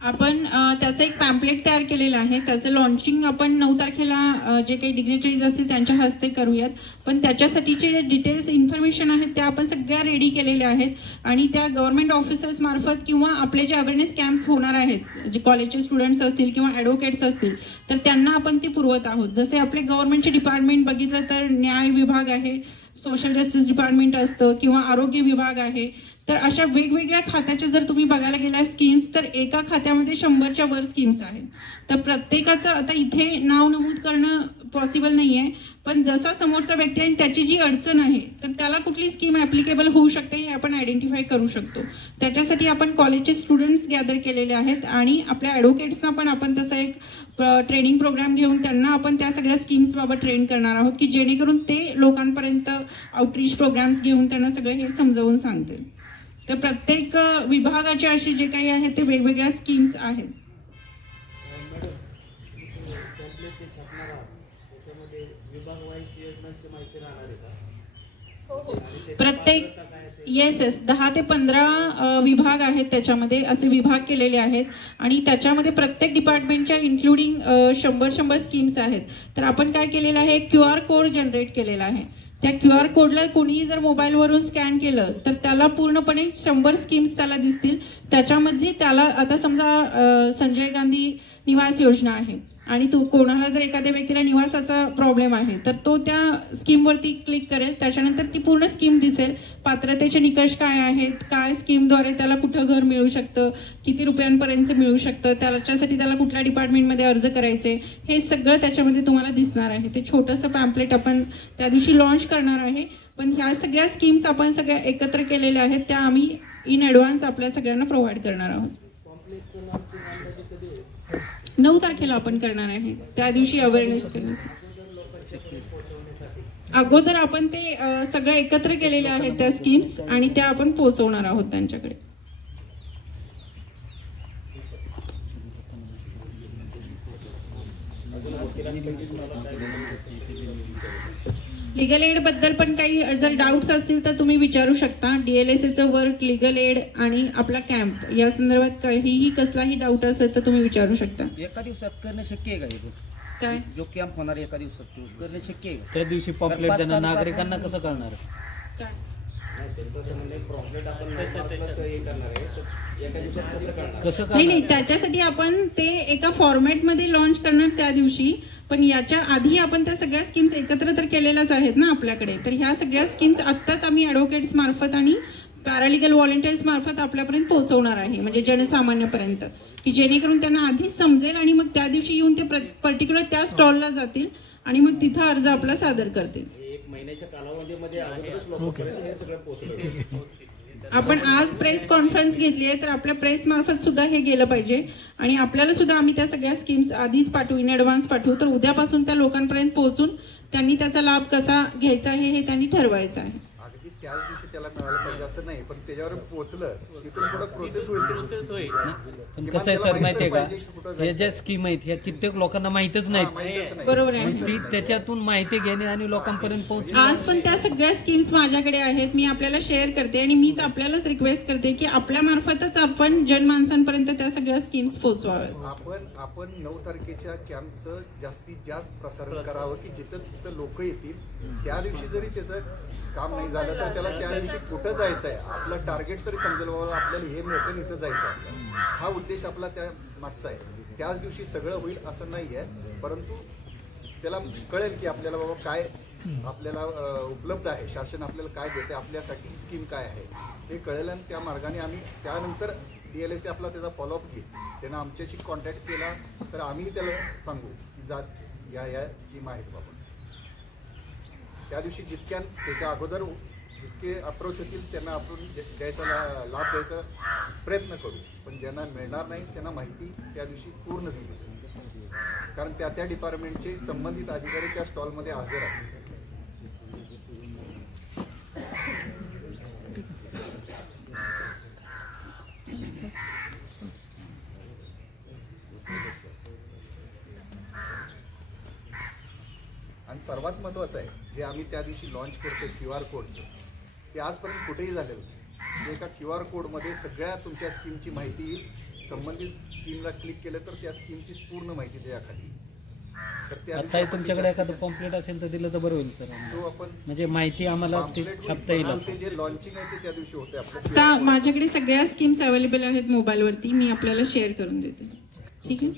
आपण त्याचं एक पॅम्पलेट तयार केलेलं आहे. त्याचं लॉन्चिंग आपण 9 तारखेला जे काही डिग्नेटरीज असतील त्यांच्या हस्ते करूयात. पण त्याच्यासाठीचे जे डिटेल्स इन्फॉर्मेशन आहेत त्या आपण सगळ्या रेडी केलेल्या आहेत आणि त्या गव्हर्नमेंट ऑफिसर्स मार्फत किंवा आपले जे अवेअरनेस कॅम्प्स होणार आहेत, जे कॉलेजचे स्टुडंट्स असतील किंवा ॲडव्होकेट्स असतील तर त्यांना आपण ती पुरवत आहोत. जसे आपले गव्हर्नमेंटचे डिपार्टमेंट बघितलं तर न्याय विभाग आहे, सोशल जस्टिस डिपार्टमेंट असतं किंवा आरोग्य विभाग आहे. तर अशा वेगवेगळ्या खात्याच्या जर तुम्ही बघायला गेला स्कीम्स तर एका खात्यामध्ये 100च्या वर स्कीम्स आहेत. तर प्रत्येकाचं आता इथे नाव नमूद करणं पॉसिबल नाहीये, पण जसा समोरचा व्यक्ती आहे त्याची जी अडचण आहे तर त्याला कुठली स्कीम ऍप्लिकेबल होऊ शकते हे आपण आयडेंटिफाय करू शकतो. त्याच्यासाठी आपण कॉलेजचे स्टुडंट्स गॅदर केलेले आहेत आणि आपल्या ॲडव्होकेट्सना पण आपण तसा एक ट्रेनिंग प्रोग्राम घेऊन त्यांना आपण त्या सगळ्या स्कीम्स बाबत ट्रेन करणार आहोत की जेणेकरून ते लोकांपर्यंत आउटरीच प्रोग्राम्स घेऊन त्यांना सगळं हे समजावून सांगतील. तर प्रत्येक विभागाचे असे जे काही आहेत ते वेगवेगळ्या स्कीम्स आहेत. प्रत्येक येस 10 ते 15 विभाग आहेत, त्याच्यामध्ये असे विभाग केलेले आहेत आणि त्याच्यामध्ये प्रत्येक डिपार्टमेंटच्या इन्क्लुडिंग 100 स्कीम्स आहेत. तर आपण काय केलेलं आहे, QR कोड जनरेट केलेला आहे. त्या QR कोडला कोणीही जर मोबाईलवरून स्कॅन केलं तर त्याला पूर्णपणे 100 स्कीम्स त्याला दिसतील. त्याच्यामध्ये त्याला आता समजा संजय गांधी निवास योजना आहे आणि तो कोणाला जर एखाद्या व्यक्तीला निवासाचा प्रॉब्लेम आहे तर तो त्या स्कीमवरती क्लिक करेल, त्याच्यानंतर ती पूर्ण स्कीम दिसेल. पात्रतेचे निकष काय आहेत, काय स्कीमद्वारे त्याला कुठं घर मिळू शकतं, किती रुपयांपर्यंत मिळू शकतं, त्याच्यासाठी त्याला कुठल्या डिपार्टमेंटमध्ये अर्ज करायचे, हे सगळं त्याच्यामध्ये तुम्हाला दिसणार आहे. ते छोटंसं पॅम्पलेट आपण त्या दिवशी लॉन्च करणार आहे. पण ह्या सगळ्या स्कीम्स आपण सगळ्या एकत्र केलेल्या आहेत, त्या आम्ही इन ॲडव्हान्स आपल्या सगळ्यांना प्रोव्हाइड करणार आहोत. 9 तारखेला आपण करणार आहे, त्या दिवशी अवेअरनेस करण्यासाठी अगोदर आपण ते सगळं एकत्र केलेले आहेत त्या स्कीम्स आणि त्या आपण पोहोचवणार आहोत त्यांच्याकडे. लिगल एड बद्दल पण काही जर डाऊट्स असतील तर तुम्ही विचारू शकता. DLSAचं वर्क, लिगल एड आणि आपला कॅम्प या संदर्भात काहीही कसलाही डाऊट असेल तर तुम्ही विचारू शकता. एका दिवसात करणं शक्य आहे का? काय जो कॅम्प होणार एका दिवसात करणं शक्य आहे? त्या दिवशी पॉम्पलेट देणं नागरिकांना कसं करणार? काय कसं नाही नाही, करणार? त्याच्यासाठी आपण ते एका फॉर्मॅटमध्ये लॉन्च करणार त्या दिवशी, पण याच्या आधी आपण त्या सगळ्या स्कीम्स एकत्र तर केलेल्याच आहेत ना आपल्याकडे. तर ह्या सगळ्या स्कीम्स आत्ताच आम्ही ॲडव्होकेट्स मार्फत आणि पॅरालिगल व्हॉलेंटियर्स मार्फत आपल्यापर्यंत पोहोचवणार आहे, म्हणजे जनसामान्यापर्यंत, की जेणेकरून त्यांना आधीच समजेल आणि मग त्या दिवशी येऊन ते पर्टिक्युलर त्या स्टॉलला जातील आणि मग तिथं अर्ज आपला सादर करतील. आपण आज प्रेस कॉन्फरन्स घेतली आहे, तर आपल्या प्रेस मार्फत सुद्धा हे गेलं पाहिजे आणि आपल्याला सुद्धा आम्ही त्या सगळ्या स्कीम्स आधीच पाठवू, इन ऍडव्हान्स पाठवू, तर उद्यापासून त्या लोकांपर्यंत पोहोचून त्यांनी त्याचा लाभ कसा घ्यायचा आहे हे त्यांनी ठरवायचं आहे. अगदी त्याच दिवशी त्याला मिळालं पाहिजे असं नाही, पण त्याच्यावर पोहोचलं तिथून पुढे प्रोसेस होईल. पण कसं आहे सर माहितीये का, या ज्या स्कीम आहेत ह्या कित्येक लोकांना माहितच नाहीत. बरोबर आहे. ती त्याच्यातून माहिती घेणे आणि लोकांपर्यंत पोहोचणे. आज पण त्या सगळ्या स्कीम्स माझ्याकडे आहेत, मी आपल्याला शेअर करते आणि मीच आपल्यालाच रिक्वेस्ट करते की आपल्या मार्फतच आपण जनमानसांपर्यंत त्या सगळ्या स्कीम्स पोहोचवाव्यात. आपण 9 तारखेच्या कॅम्पचं जास्तीत जास्त प्रसारण करावं की जिथं तिथं लोक येतील. त्या दिवशी जरी त्याचं काम नाही झालं तर त्याला त्या दिवशी कुठं जायचं आहे, आपलं टार्गेट तरी समजेल बाबा आपल्याला हे मिळतं इथं जायचं आहे. हा उद्देश आपला त्या मागचा आहे. त्याच दिवशी सगळं होईल असं नाही आहे, परंतु त्याला कळेल की आपल्याला बाबा काय आपल्याला उपलब्ध आहे, शासन आपल्याला काय देते, आपल्यासाठी स्कीम काय आहे हे कळेल आणि त्या मार्गाने आम्ही त्यानंतर DLSC आपला त्याचा फॉलोअप घेईल. त्यानं आमच्याशी कॉन्टॅक्ट केला तर आम्ही त्याला सांगू की जात या स्कीम आहेत बाबा. त्या दिवशी जितक्या त्याच्या अगोदर जितके अप्रोच होतील त्यांना आपण द्यायचा लाभ द्यायचा प्रयत्न करू, पण ज्यांना मिळणार नाही त्यांना माहिती त्या दिवशी पूर्ण दिली, कारण त्या त्या डिपार्टमेंटचे संबंधित अधिकारी त्या स्टॉलमध्ये हजर आहेत. आणि सर्वात महत्त्वाचं आहे जे आम्ही त्या दिवशी लॉन्च करतो QR कोडचं, ते आजपर्यंत कुठेही झालेलं नाही. एका QR कोडमध्ये सगळ्या तुमच्या स्कीमची माहिती येईल. संबंधित स्कीमला क्लिक केलं तर त्या स्कीमची पूर्ण माहिती त्याखाली. तर आता तुमच्याकडे एखादं पॉम्पलेट असेल तर दिलं तर बरं होईल सर, तो आपण म्हणजे माहिती आम्हाला ते छापता येईल. ते जे लॉन्चिंग आहे ते त्या दिवशी होते. आता माझ्याकडे सगळ्या स्कीम्स अवेलेबल आहेत मोबाईलवरती, मी आपल्याला शेअर करून देते. ठीक आहे,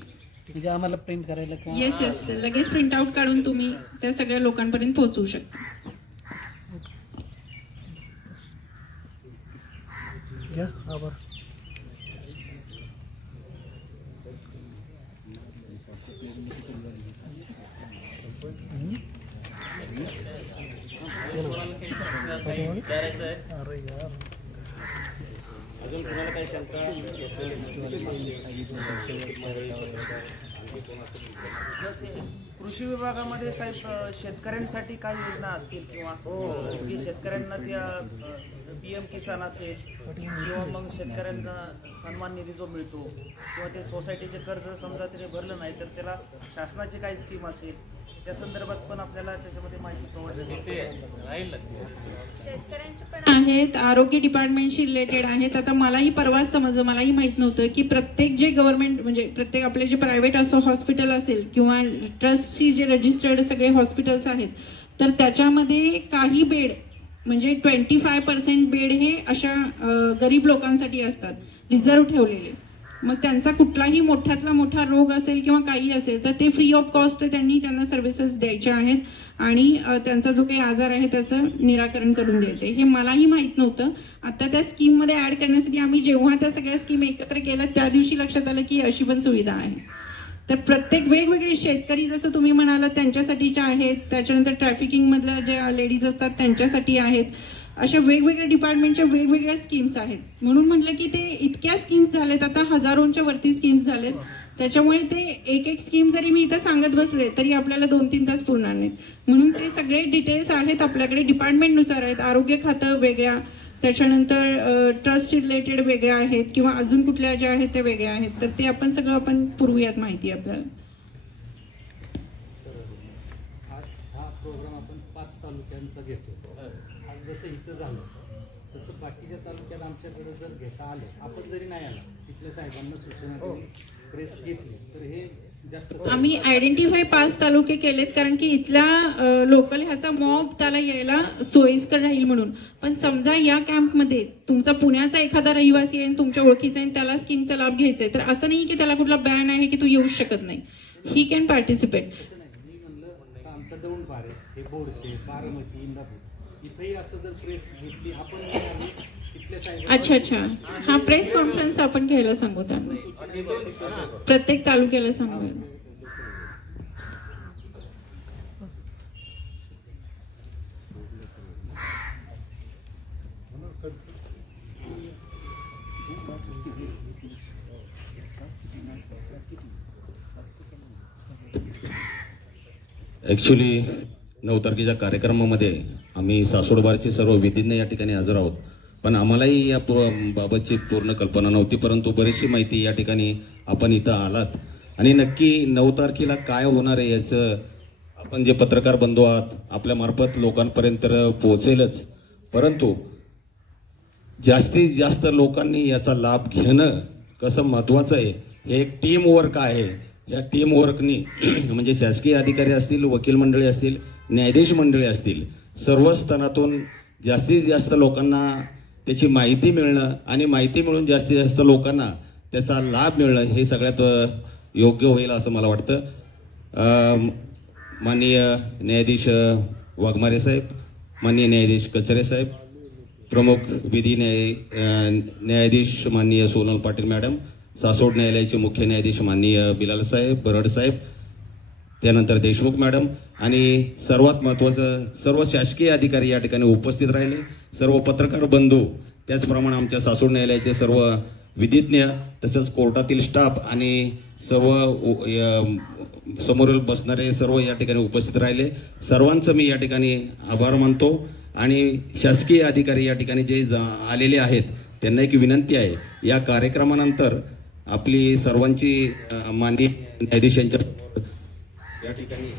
म्हणजे आम्हाला प्रिंट करायला किंवा येस लगेच प्रिंट आउट काढून तुम्ही त्या सगळ्या लोकांपर्यंत पोहोचवू शकता. घ्या आभार. अरे यार अजून कुणाला काही शंका? कृषी विभागामध्ये साहेब शेतकऱ्यांसाठी काही योजना असतील किंवा की शेतकऱ्यांना त्या PM किसान असेल किंवा मग शेतकऱ्यांना सन्मान निधी जो मिळतो किंवा ते सोसायटीचे कर्ज समजा त्याने भरलं नाही तर त्याला शासनाची काही स्कीम असेल त्या संदर्भात पण आपल्याला त्याच्यामध्ये माहिती प्रोव्हाइड आहेत. आरोग्य डिपार्टमेंटशी रिलेटेड आहेत. आता मलाही परवाच समजलं, मलाही माहित नव्हतं की प्रत्येक जे गव्हर्नमेंट म्हणजे प्रत्येक आपले जे प्रायव्हेट असो हॉस्पिटल असेल किंवा ट्रस्टची जे रजिस्टर्ड सगळे हॉस्पिटल्स आहेत तर त्याच्यामध्ये काही बेड म्हणजे 25% बेड हे अशा गरीब लोकांसाठी असतात रिझर्व्ह ठेवलेले. मग त्यांचा कुठलाही मोठ्यातला मोठा रोग असेल किंवा काही असेल तर ते फ्री ऑफ कॉस्ट त्यांना सर्व्हिसेस द्यायच्या आहेत आणि त्यांचा जो काही आजार आहे त्याचं निराकरण करून द्यायचं आहे. हे मलाही माहित नव्हतं. आता त्या स्कीममध्ये ऍड करण्यासाठी आम्ही जेव्हा त्या सगळ्या स्कीम एकत्र केल्या त्या दिवशी लक्षात आलं की अशी पण सुविधा आहे. तर प्रत्येक वेगवेगळे शेतकरी जसं तुम्ही म्हणालात त्यांच्यासाठीच्या आहेत, त्याच्यानंतर ट्रॅफिकिंग मधल्या ज्या लेडीज असतात त्यांच्यासाठी आहेत, अशा वेगवेगळ्या डिपार्टमेंटच्या वेगवेगळ्या स्कीम्स आहेत. म्हणून म्हटलं की ते इतक्या स्कीम्स झालेत, आता हजारोंच्या वरती स्कीम्स झालेत. त्याच्यामुळे ते एक स्कीम जरी मी इथं सांगत बसले तरी आपल्याला 2-3 तास पुरणार नाहीत. म्हणून ते सगळे डिटेल्स आहेत आपल्याकडे, डिपार्टमेंटनुसार आहेत. आरोग्य खातं वेगळ्या, त्याच्यानंतर ट्रस्ट रिलेटेड वेगळ्या आहेत किंवा अजून कुठल्या ज्या आहेत त्या वेगळ्या आहेत. तर ते आपण सगळं आपण पुरवूयात माहिती आपल्याला. हा प्रोग्राम आपण 5 तालुक्यांचा घेतो. आज जसं इथं झालं तसं बाकीच्या तालुक्यात आमच्याकडे जर घेता आलं, आपण जरी नाही आला तिथल्या साहेबांना सूचना दिली, प्रेस घेतली तर हे जास्त आम्ही आयडेंटिफाय 5 तालुके केलेत, कारण की इथल्या लोकल ह्याचा मॉब त्याला यायला सोयीस्कर राहील म्हणून. पण समजा या कॅम्पमध्ये तुमचा पुण्याचा एखादा रहिवासी आहे आणि तुमच्या ओळखीचा आहे, त्याला स्कीमचा लाभ घ्यायचा आहे, तर असं नाही की त्याला कुठला बॅन आहे की तू येऊ शकत नाही. He can participate. मी म्हणलं आता आमचा दौंड बार आहे, हे बोरचे, बारामती, इंदापूर, इथेही असं जर प्रेस घेतली आपण अच्छा. हा प्रेस कॉन्फरन्स आपण घ्यायला सांगू त्यांना, प्रत्येक तालुक्याला सांगू. ऍक्च्युली 9 तारखेच्या कार्यक्रमामध्ये आम्ही सासवड बारचे सर्व विधिज्ञ या ठिकाणी हजर आहोत, पण आम्हालाही या बाबतची पूर्ण कल्पना नव्हती. परंतु बरीचशी माहिती या ठिकाणी आपण इथं आलात आणि नक्की 9 तारखेला काय होणार आहे याचं आपण जे पत्रकार बंधू आहात आपल्या मार्फत लोकांपर्यंत पोहोचेलच, परंतु जास्तीत जास्त लोकांनी याचा लाभ घेणं कसं महत्वाचं आहे. हे एक टीम वर्क आहे. या टीम वर्कनी म्हणजे शासकीय अधिकारी असतील, वकील मंडळी असतील, न्यायाधीश मंडळी असतील, सर्व स्तरातून जास्तीत जास्त लोकांना त्याची माहिती मिळणं आणि माहिती मिळून जास्तीत जास्त लोकांना त्याचा लाभ मिळणं हे सगळ्यात योग्य होईल असं मला वाटतं. माननीय न्यायाधीश वाघमारे साहेब, माननीय न्यायाधीश कचरे साहेब, प्रमुख विधी न्यायाधीश माननीय सोनल पाटील मॅडम, सासवड न्यायालयाचे मुख्य न्यायाधीश माननीय बिलाल साहेब, बरड साहेब, त्यानंतर देशमुख मॅडम आणि सर्वात महत्त्वाचं सर्व शासकीय अधिकारी या ठिकाणी उपस्थित राहिले, सर्व पत्रकार बंधू, त्याचप्रमाणे आमच्या सासवड न्यायालयाचे सर्व विधिज्ञ, तसंच कोर्टातील स्टाफ आणि सर्व समोरील बसणारे सर्व या ठिकाणी उपस्थित राहिले. सर्वांचं मी या ठिकाणी आभार मानतो आणि शासकीय अधिकारी या ठिकाणी जे आलेले आहेत त्यांना एक विनंती आहे, या कार्यक्रमानंतर आपली सर्वांची माननीय न्यायाधीशांच्या या ठिकाणी